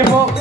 বিহু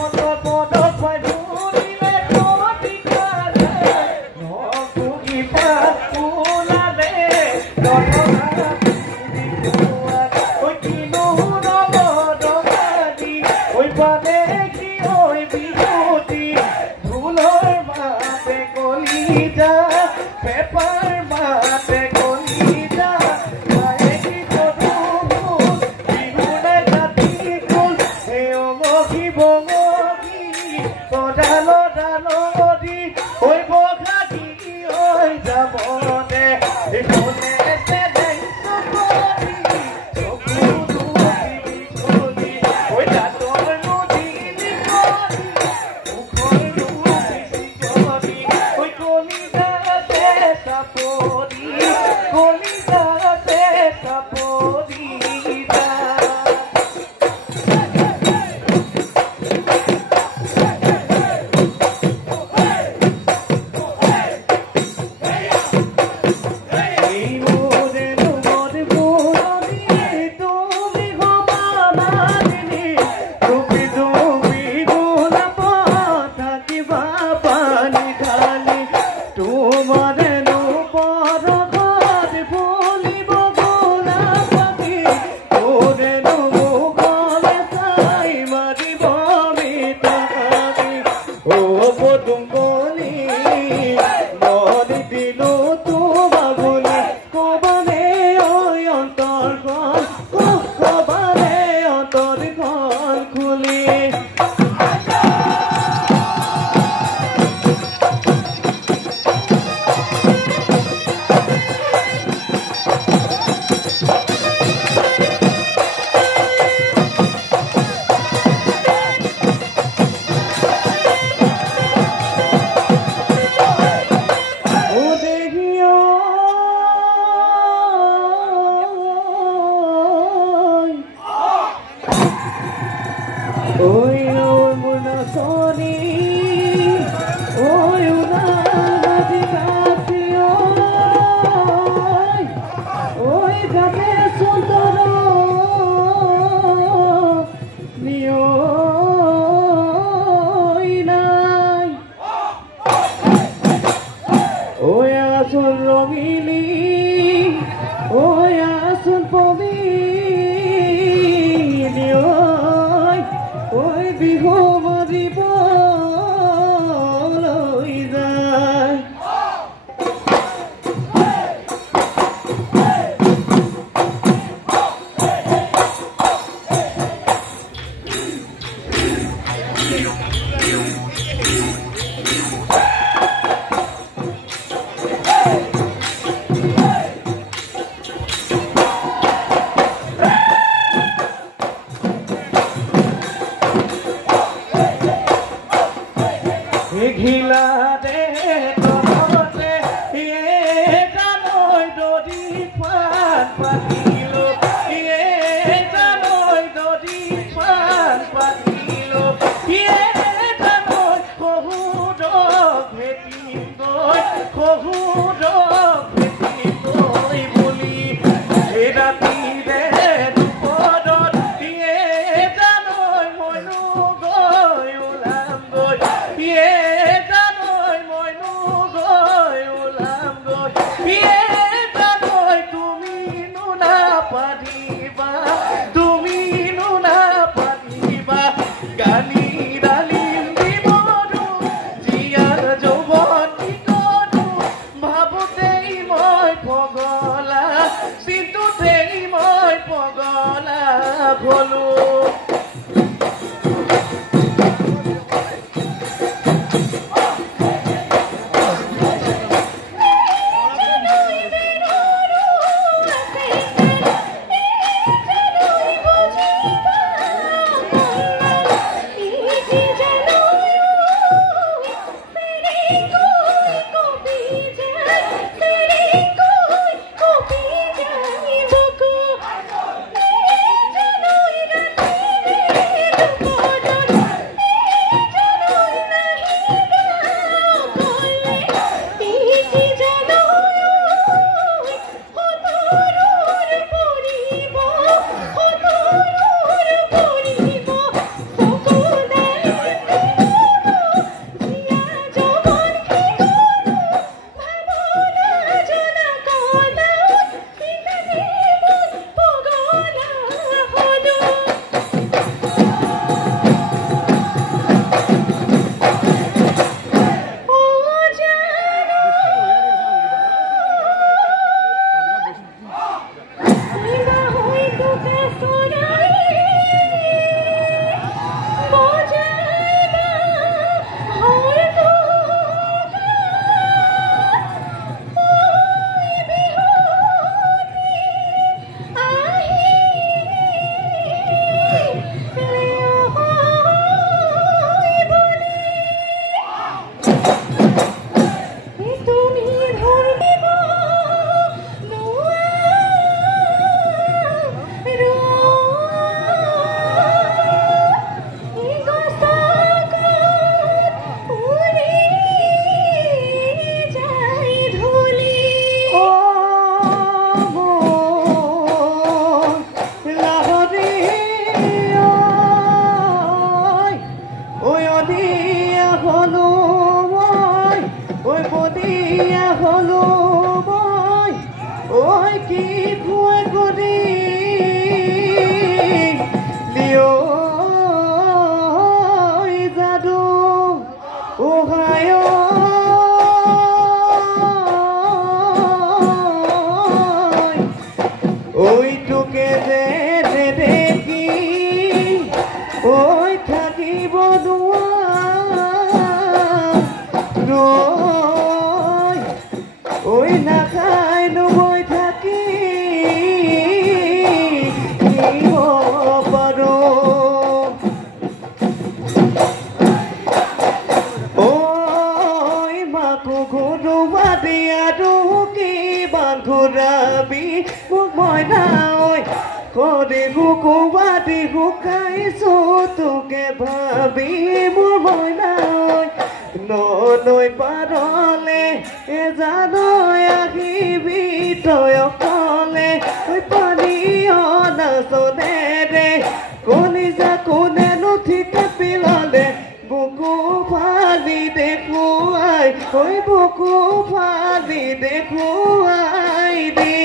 মৰিব ঐ থাকিব নোৱাৰো ঐ নাখাই নবৈ থাকি পাৰো ঐ মাকো ঘৰুৱা দিয়াটো কিমান ঘূৰাবি মোক মইনা ঐ কদি শুকুৱাদি শুকাইছো তোকে ভাবি মোৰ মইনা ঐ নৈ পাৰলে এজানৈ আহিবি তই অকলে পানী অনাচনেৰে কলিজা কোনেনো ঠিক পেলালে বুকু ফালি দেখুৱাই ঐ বুকু ফালি দেখুৱাই দি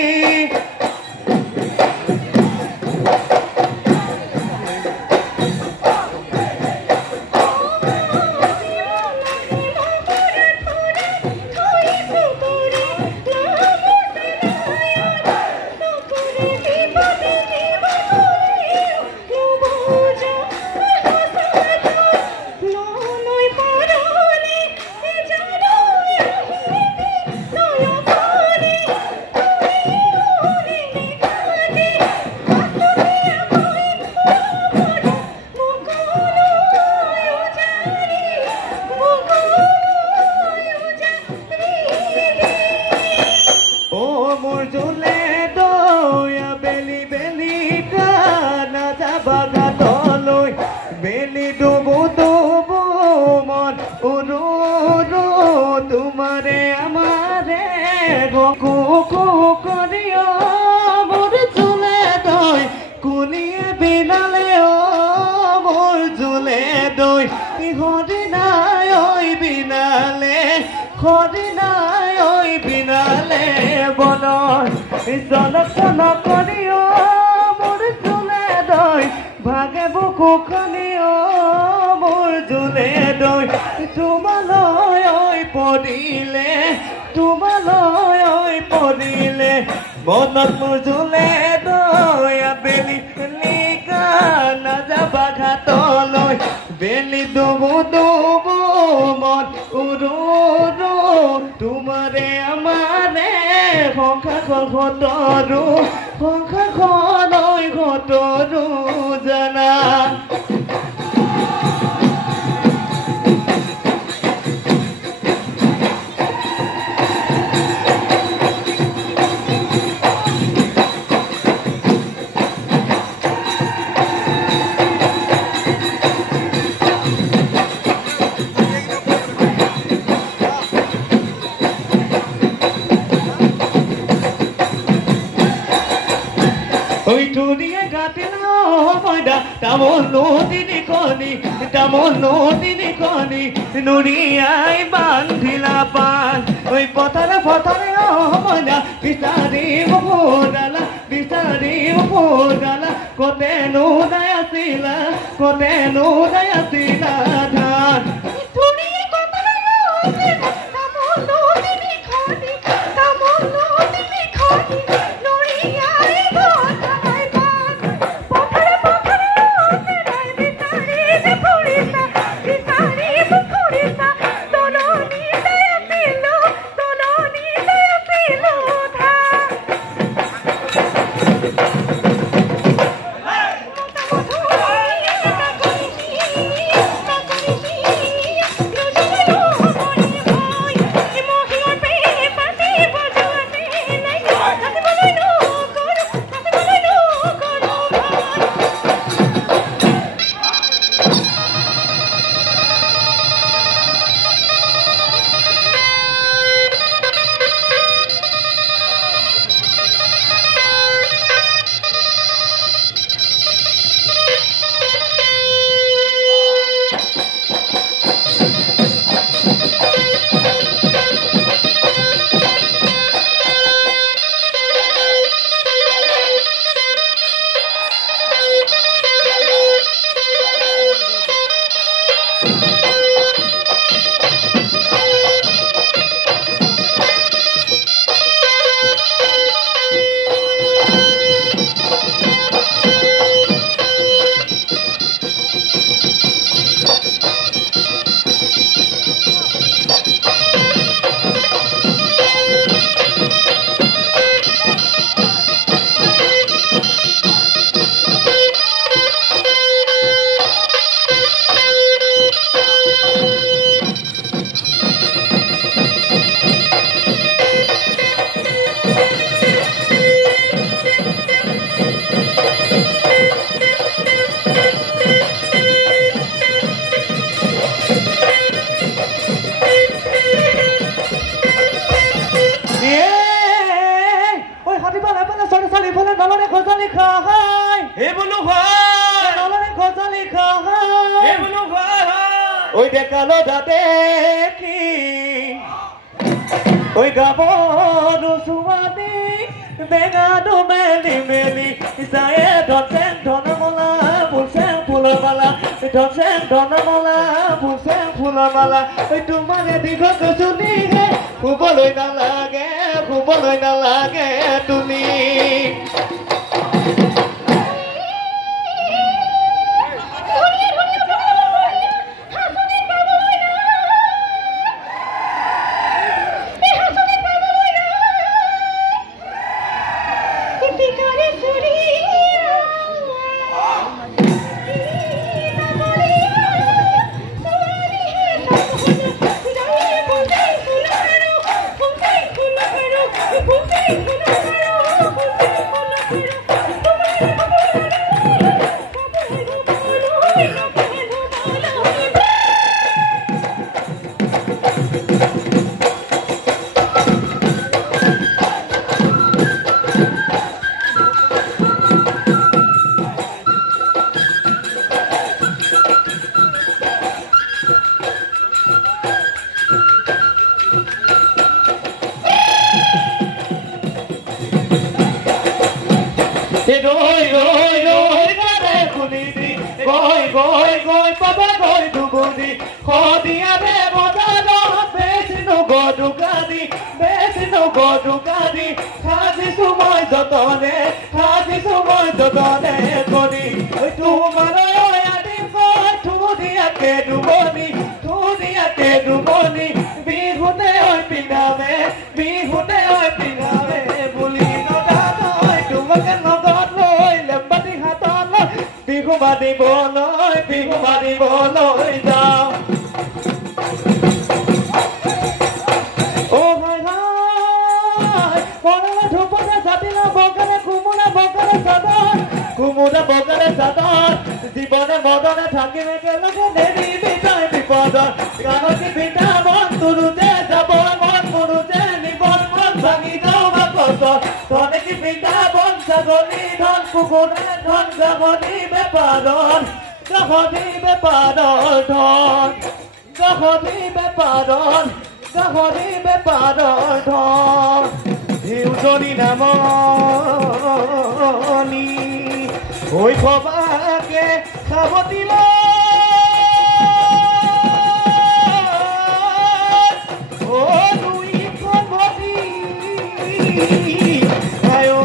তোমারে আমারে কুকু করিও মোর চুলে দই কুলিয়ে বিনালে ও মোর চুলে দই হরিনাই ওই বিনালে হরিনাই ওই বিনালে বনর জলক্ষণ করিও মোর চুলে দই ভাগে বুকু খনিও মোর চুলে দই তোমালৈ ঐ পৰিলে তোমালৈ ঐ পৰিলে মনত মোৰ জুলে দৈ আবেলি লিকা নাযাবা ঘাটলৈ বেলি ডুবু ডুবু মন উৰু তোমাৰে আমাৰে সংসাৰখন ঘটৰো সংসাৰখন ঐ ঘটৰো জানা নুৰিয়াই বান্ধিলা পান ঐ পথাৰে পথাৰে মইনা বিচাৰিম ভোগালা কতেনো নাই আছিলা ধান ওই দেখালো দেখি ওই গাবনো সুমানি বেগানো মেলি মেলি যায় ধনসেন ধনমলা ফুলসেন ফুলৰ মালা ধনসেন ধনমলা ফুলসেন ফুলৰ মালা ওই তোমাৰ দীঘল চুলিহে শুবলৈ নালাগে তুমি Goi, papa goi dubudi, khodia be bodado, besino godugadi, khadi sumoy jotone kodi, oi tumar oi adim koi, thudiya ke duboni, bihute oi pinave, buli godado oi tumake nogod loi, lembati haton loi, bihu badi boloi down. Oh my God, bogale thupone satila bogale kumura bogale sadar, জীবনে মদনে থাকিবে কেলকে নেরি বিদায় বিপদ, কানকি বিনা মন তুরুতে যাব মন মুরুতে নিবন মন ভাঙি যাও বা কত, ধনে কি বিনা বন ছাগলী ধন কুকুরে ধন গামনি বেপারন, গাহনি বেপারন ধন, হিউজনি নামনি ওই সবাকে সাবতিল ও দুই কবি আয়ো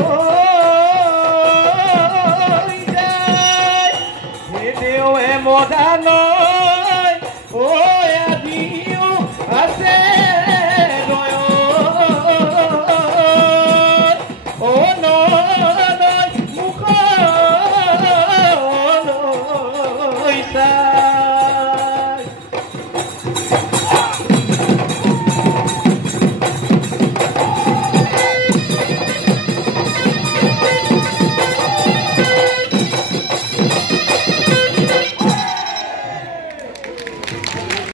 দেও এ মদান ও আজিও আছে ও নয় মুখ